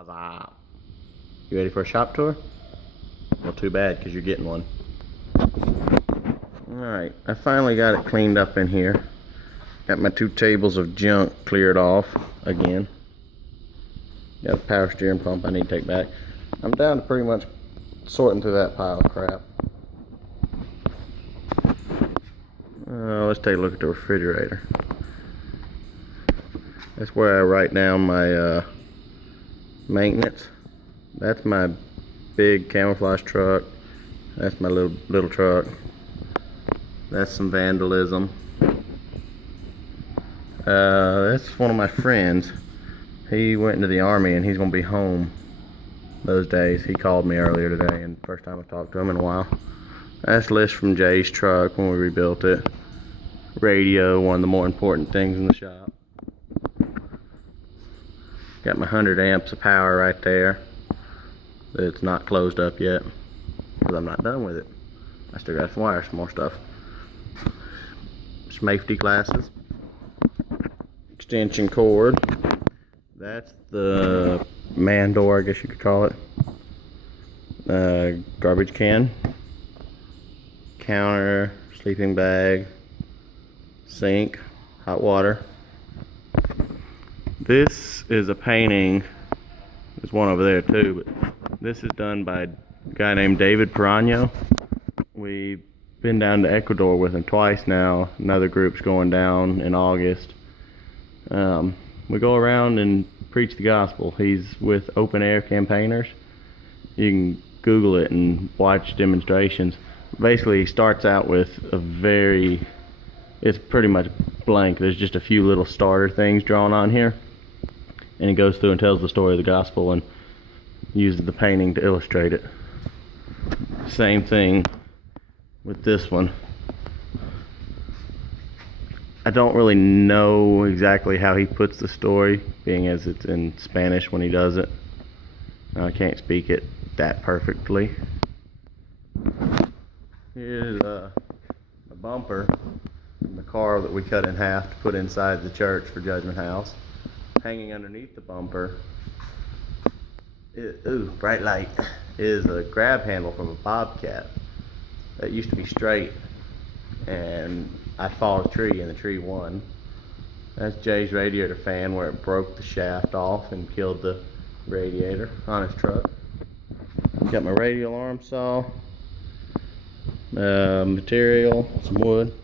What's up? You ready for a shop tour? Well, too bad, because you're getting one. Alright, I finally got it cleaned up in here. Got my 2 tables of junk cleared off again. Got a power steering pump I need to take back. I'm down to pretty much sorting through that pile of crap. Let's take a look at the refrigerator. That's where I write down my maintenance. That's my big camouflage truck. That's my little truck. That's some vandalism. That's one of my friends. He went into the army and he's gonna be home those days. He called me earlier today and first time I've talked to him in a while. That's a list from Jay's truck when we rebuilt it. Radio, one of the more important things in the shop. Got my 100 amps of power right there. It's not closed up yet because I'm not done with it. I still got some wires, some more stuff. Safety glasses. Extension cord. That's the man door, I guess you could call it. Garbage can. Counter, sleeping bag, sink, hot water. This is a painting. There's one over there too, but this is done by a guy named David Perano. We've been down to Ecuador with him twice now. Another group's going down in August. We go around and preach the gospel. He's with open air campaigners. You can Google it and watch demonstrations. Basically, he starts out with it's pretty much blank. There's just a few little starter things drawn on here. And he goes through and tells the story of the gospel and uses the painting to illustrate it. Same thing with this one. I don't really know exactly how he puts the story, being as it's in Spanish when he does it. I can't speak it that perfectly. Here's a bumper from the car that we cut in half to put inside the church for Judgment House. Hanging underneath the bumper, bright light, is a grab handle from a Bobcat that used to be straight, and I fought a tree and the tree won. That's Jay's radiator fan where it broke the shaft off and killed the radiator on his truck. Got my radial arm saw, material, some wood,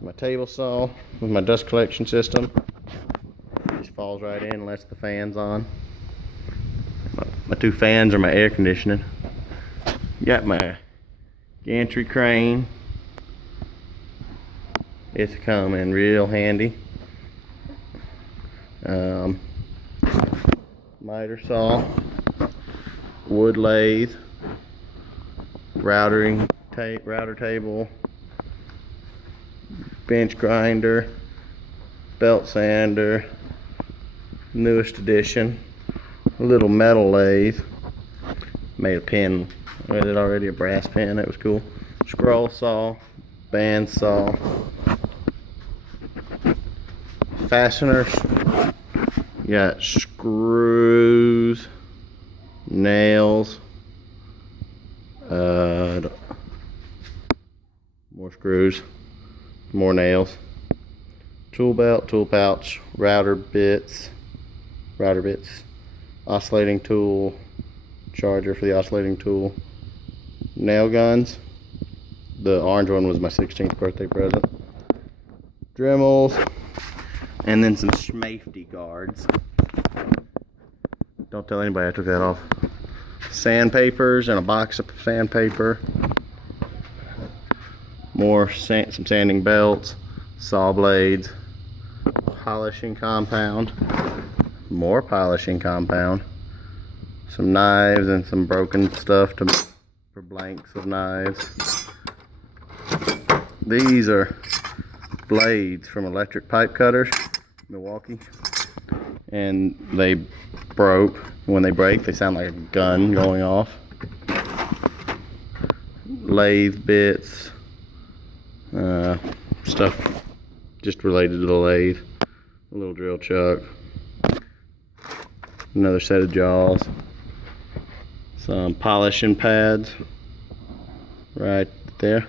my table saw with my dust collection system. Just falls right in and lets the fans on. My 2 fans are my air conditioning. Got my gantry crane. It's coming real handy. Miter saw, wood lathe, router table, bench grinder, belt sander, newest edition, a little metal lathe. Made a pin with it already, a brass pin. That was cool. Scroll saw, band saw, fasteners. You got screws, nails, more screws, more nails, tool belt, tool pouch, router bits, oscillating tool, charger for the oscillating tool, nail guns. The orange one was my 16th birthday present. Dremels, and then some safety guards. Don't tell anybody I took that off. Sandpapers and a box of sandpaper. Some sanding belts, saw blades, polishing compound, more polishing compound, some knives and some broken stuff for blanks of knives. These are blades from electric pipe cutters, Milwaukee, and they broke. When they break, they sound like a gun going off. Lathe bits, stuff just related to the lathe. A little drill chuck. Another set of jaws. Some polishing pads right there.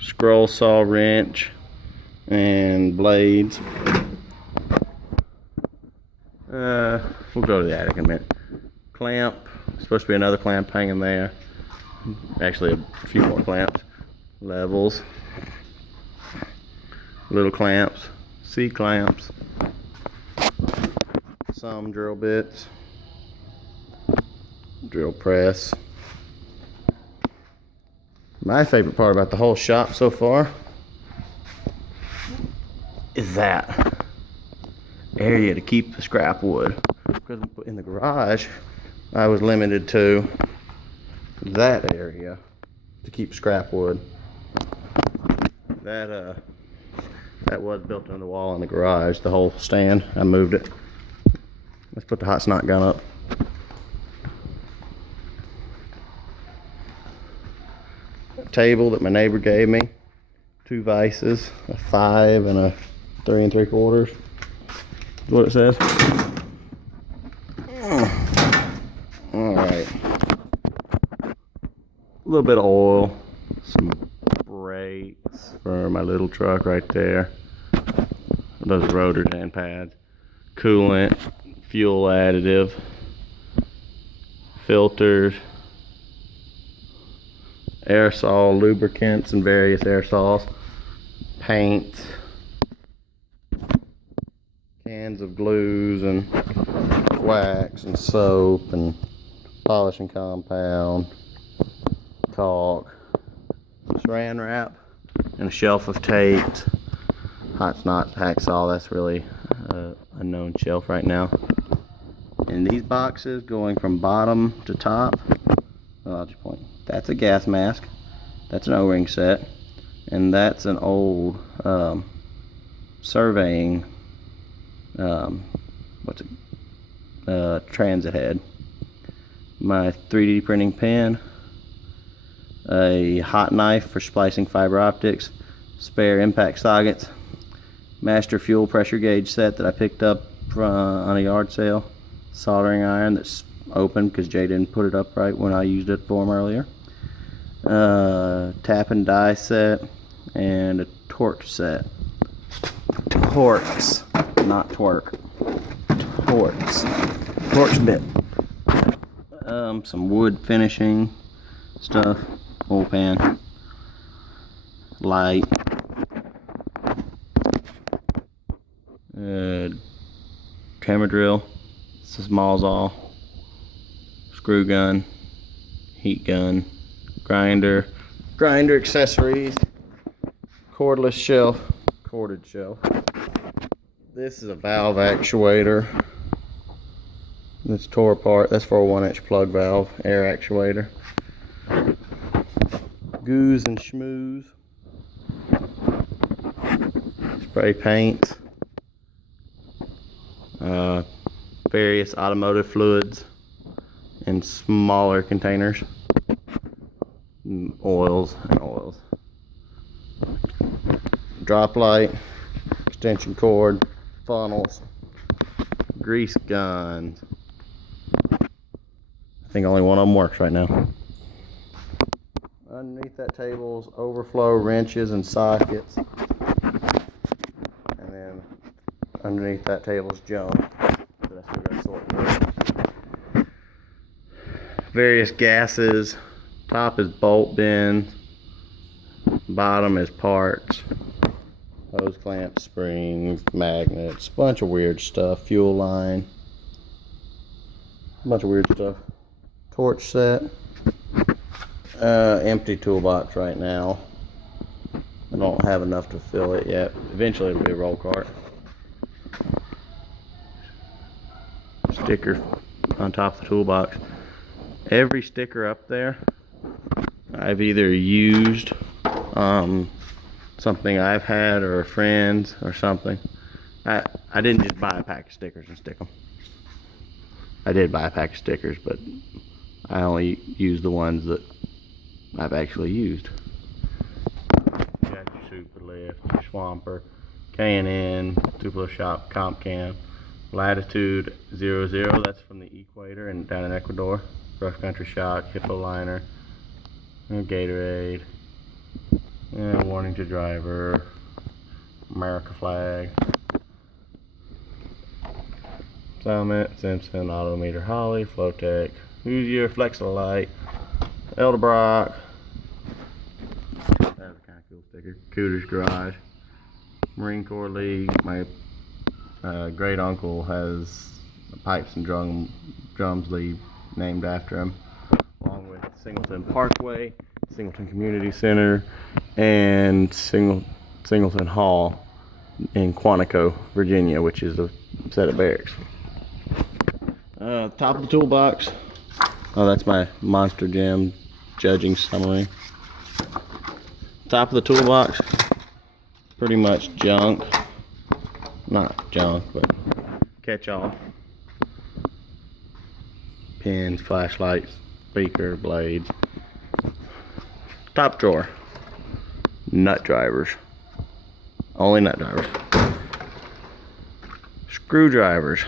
Scroll saw wrench and blades. We'll go to the attic in a minute. Clamp. Supposed to be another clamp hanging there. Actually, a few more clamps. Levels. Little clamps. C-clamps. Some drill bits. Drill press. My favorite part about the whole shop so far is that area to keep the scrap wood. Because in the garage, I was limited to that area to keep scrap wood. That was built into the wall in the garage, the whole stand. I moved it. Let's put the hot snot gun up. A table that my neighbor gave me. 2 vices, a 5 and a 3 3/4. That's what it says. Alright. A little bit of oil. Some brakes for my little truck right there. Those rotors and pads. Coolant. Fuel additive. Filters. Aerosol lubricants and various aerosols. Paint. Cans of glues and wax and soap and polishing compound, caulk, saran wrap, and a shelf of tapes. Hot snot hacksaw, that's really a known shelf right now. And these boxes going from bottom to top, I'll just point. That's a gas mask, that's an O-ring set, and that's an old surveying transit head. My 3D printing pen, a hot knife for splicing fiber optics, spare impact sockets, master fuel pressure gauge set that I picked up on a yard sale, soldering iron that's open because Jay didn't put it up right when I used it for him earlier, tap and die set, and a torch set. Torx, not twerk. Torch bit. Some wood finishing stuff, oil pan, light, camera drill, it's a Smallsaw, screw gun, heat gun, grinder accessories, cordless shelf, corded shelf. This is a valve actuator. It's tore apart. That's for a 1-inch plug valve, air actuator. Goos and schmooze. Spray paint. Various automotive fluids in smaller containers. Oils and oils. Drop light, extension cord, funnels, grease guns. I think only one of them works right now. Underneath that table is overflow wrenches and sockets. And then underneath that table is junk that I still got to sort through. Various gases. Top is bolt bins. Bottom is parts. Hose clamps, springs, magnets, bunch of weird stuff. Fuel line. Bunch of weird stuff. Torch set. Empty toolbox right now. I don't have enough to fill it yet. Eventually it'll be a roll cart. Sticker on top of the toolbox. Every sticker up there I've either used something I've had or a friend's or something. I didn't just buy a pack of stickers and stick them. I did buy a pack of stickers, but I only use the ones that I've actually used. You got your super lift, your swamper, K&N, Tupelo Shop, comp cam, latitude 00, that's from the equator and down in Ecuador. Rough Country Shock, Hippo Liner, Gatorade, warning to driver, America flag, Summit, Simpson, Autometer, Holly, Flowtech, Hoosier, Flexolite, Eldebrock. That's a kind of cool sticker. Cooter's Garage, Marine Corps League. My great uncle has a pipes and drums league named after him, along with Singleton Parkway, Singleton Community Center, and Singleton Hall in Quantico, Virginia, which is a set of barracks. Top of the toolbox. Oh, that's my Monster Jam judging summary. Top of the toolbox, pretty much junk. Not junk, but catch-all. Pins, flashlights, speaker, blade. Top drawer, nut drivers. Only nut drivers. Screwdrivers,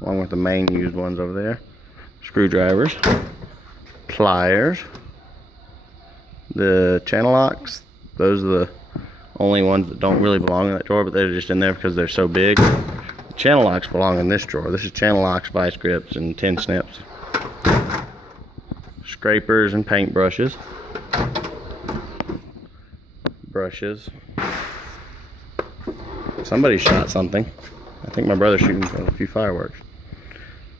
along with the main used ones over there. Screwdrivers, pliers, the channel locks. Those are the only ones that don't really belong in that drawer, but they're just in there because they're so big. The channel locks belong in this drawer. This is channel locks, vice grips, and tin snips. Scrapers and paint brushes. Brushes. Somebody shot something. I think my brother's shooting a few fireworks.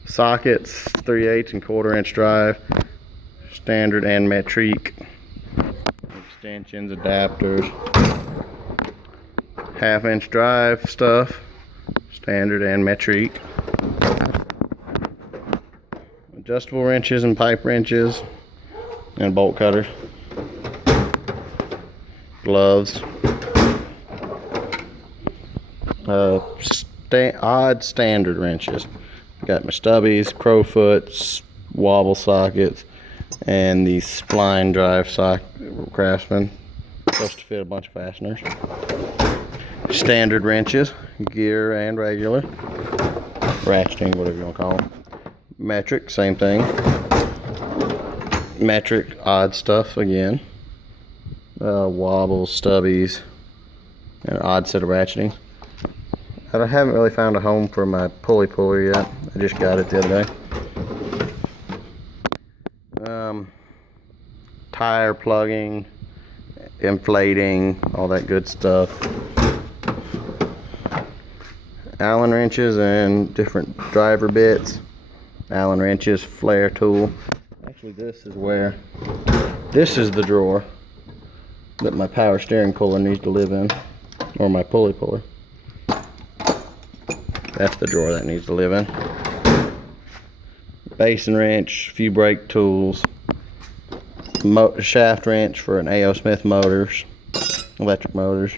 Sockets, 3/8 and 1/4 inch drive, standard and metric. Extensions, adapters, 1/2 inch drive stuff, standard and metric. Adjustable wrenches and pipe wrenches, and bolt cutters. Gloves. Odd standard wrenches. Got my stubbies, crowfoots, wobble sockets, and the spline drive socket Craftsman. Supposed to fit a bunch of fasteners. Standard wrenches, gear and regular. Ratcheting, whatever you want to call them. Metric, same thing. Metric, odd stuff again. Wobbles, stubbies, and an odd set of ratcheting. I haven't really found a home for my pulley puller yet. I just got it the other day. Tire plugging, inflating, all that good stuff. Allen wrenches and different driver bits. Allen wrenches, flare tool. Actually, this is the drawer that my power steering puller needs to live in, or my pulley puller. That's the drawer that needs to live in. Basin wrench, few brake tools, shaft wrench for an A.O. Smith motors, electric motors,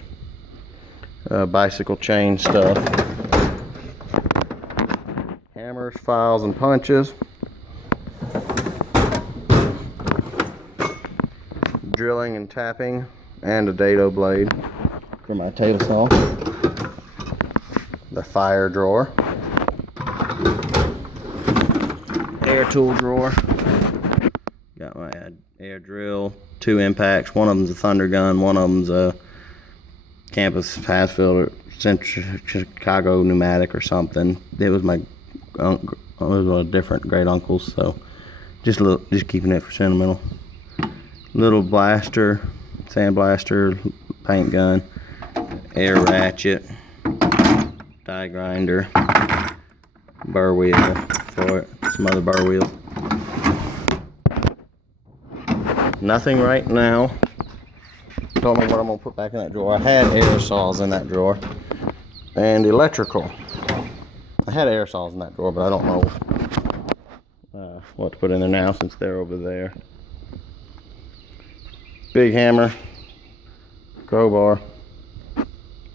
bicycle chain stuff, hammers, files, and punches, drilling and tapping, and a dado blade for my table saw. The fire drawer, air tool drawer, got my air drill, 2 impacts, one of them's a thunder gun, one of them's a Campus Pass Filter, Chicago pneumatic or something. It was my a different great uncle's, so just keeping it for sentimental. Little blaster, sand blaster, paint gun, air ratchet, die grinder, burr wheel for it, some other burr wheels. Nothing right now. Don't know what I'm gonna put back in that drawer. I had air saws in that drawer and electrical. I had air saws in that drawer, but I don't know what to put in there now since they're over there. Big hammer, crowbar,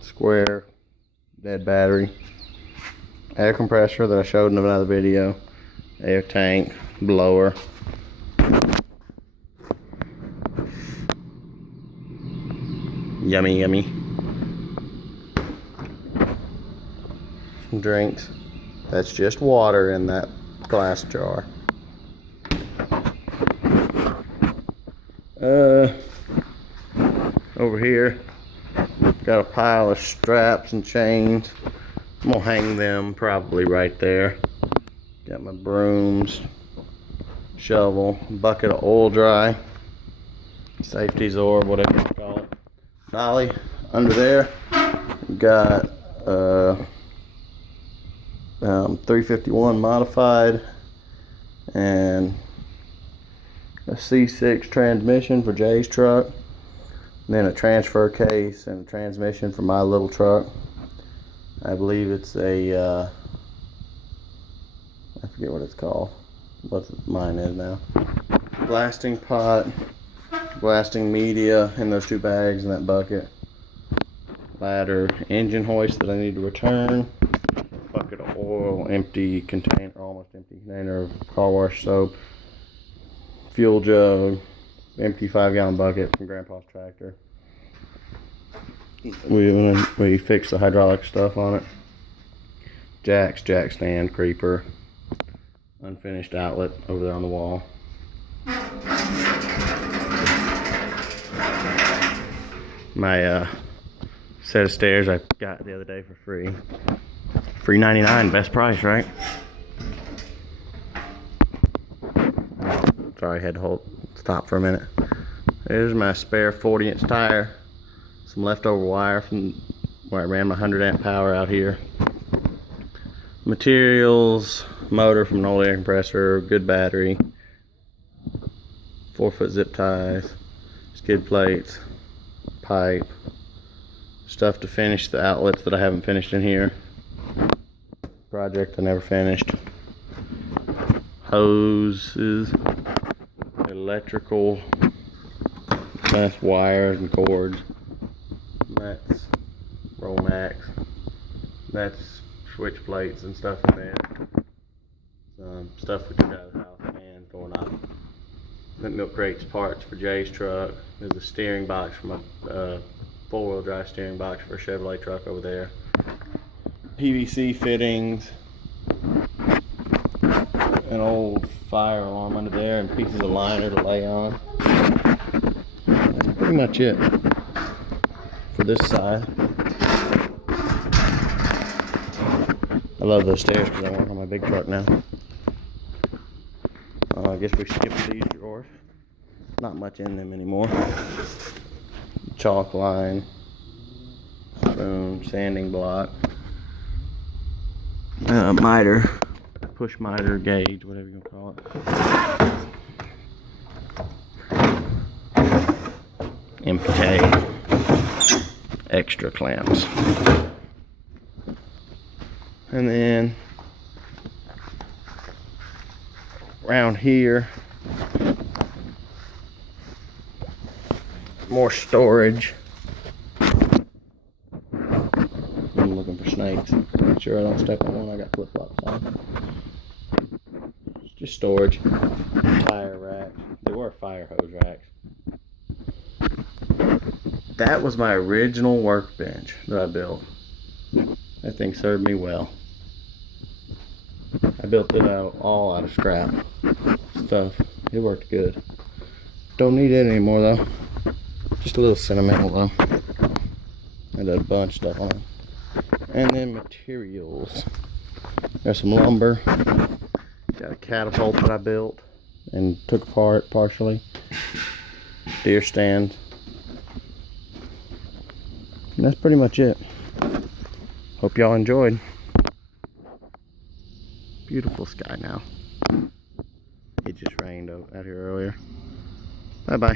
square, dead battery, air compressor that I showed in another video, air tank, blower, yummy. drinks. That's just water in that glass jar. Over here, got a pile of straps and chains. I'm gonna hang them probably right there. Got my brooms, shovel, bucket of oil dry, safety orb, whatever you call it. Dolly under there. Got 351 modified and a C6 transmission for Jay's truck, and then a transfer case and a transmission for my little truck. I believe it's a I forget what it's called, what mine is now. Blasting pot, blasting media in those 2 bags in that bucket. Ladder, engine hoist that I need to return. Bucket of oil, empty container, almost empty container of car wash soap. Fuel jug, empty 5-gallon bucket from Grandpa's tractor. We fixed the hydraulic stuff on it. Jack stand, creeper, unfinished outlet over there on the wall. My set of stairs I got the other day for free. Free 99, best price, right? Sorry, I had to stop for a minute. There's my spare 40-inch tire. Some leftover wire from where I ran my 100-amp power out here. Materials, motor from an old air compressor, good battery, 4-foot zip ties, skid plates, pipe, stuff to finish the outlets that I haven't finished in here. Project I never finished. Hoses, electrical, that's wires and cords. That's Romax. That's switch plates and stuff in there. Some stuff we took out of the house, and doorknob. That milk crates parts for Jay's truck. There's a steering box from a 4-wheel drive steering box for a Chevrolet truck over there. PVC fittings, an old fire alarm under there, and pieces of liner to lay on. That's pretty much it for this side. I love those stairs because I work on my big truck now. I guess we skipped these drawers. Not much in them anymore. Chalk line, spoon, sanding block, miter, push miter, gauge, whatever you call it. MK, extra clamps. And then around here, more storage. I'm looking for snakes. Make sure I don't step on one. I got flip-flops on. It's just storage. Tire racks. They were fire hose racks. That was my original workbench that I built. That thing served me well. I built it all out of scrap stuff. It worked good. Don't need it anymore though. Just a little sentimental though. I did a bunch of stuff on it. And then materials. There's some lumber. Got a catapult that I built and took apart partially. Deer stand. And that's pretty much it. Hope y'all enjoyed. Beautiful sky now. It just rained out here earlier. Bye bye.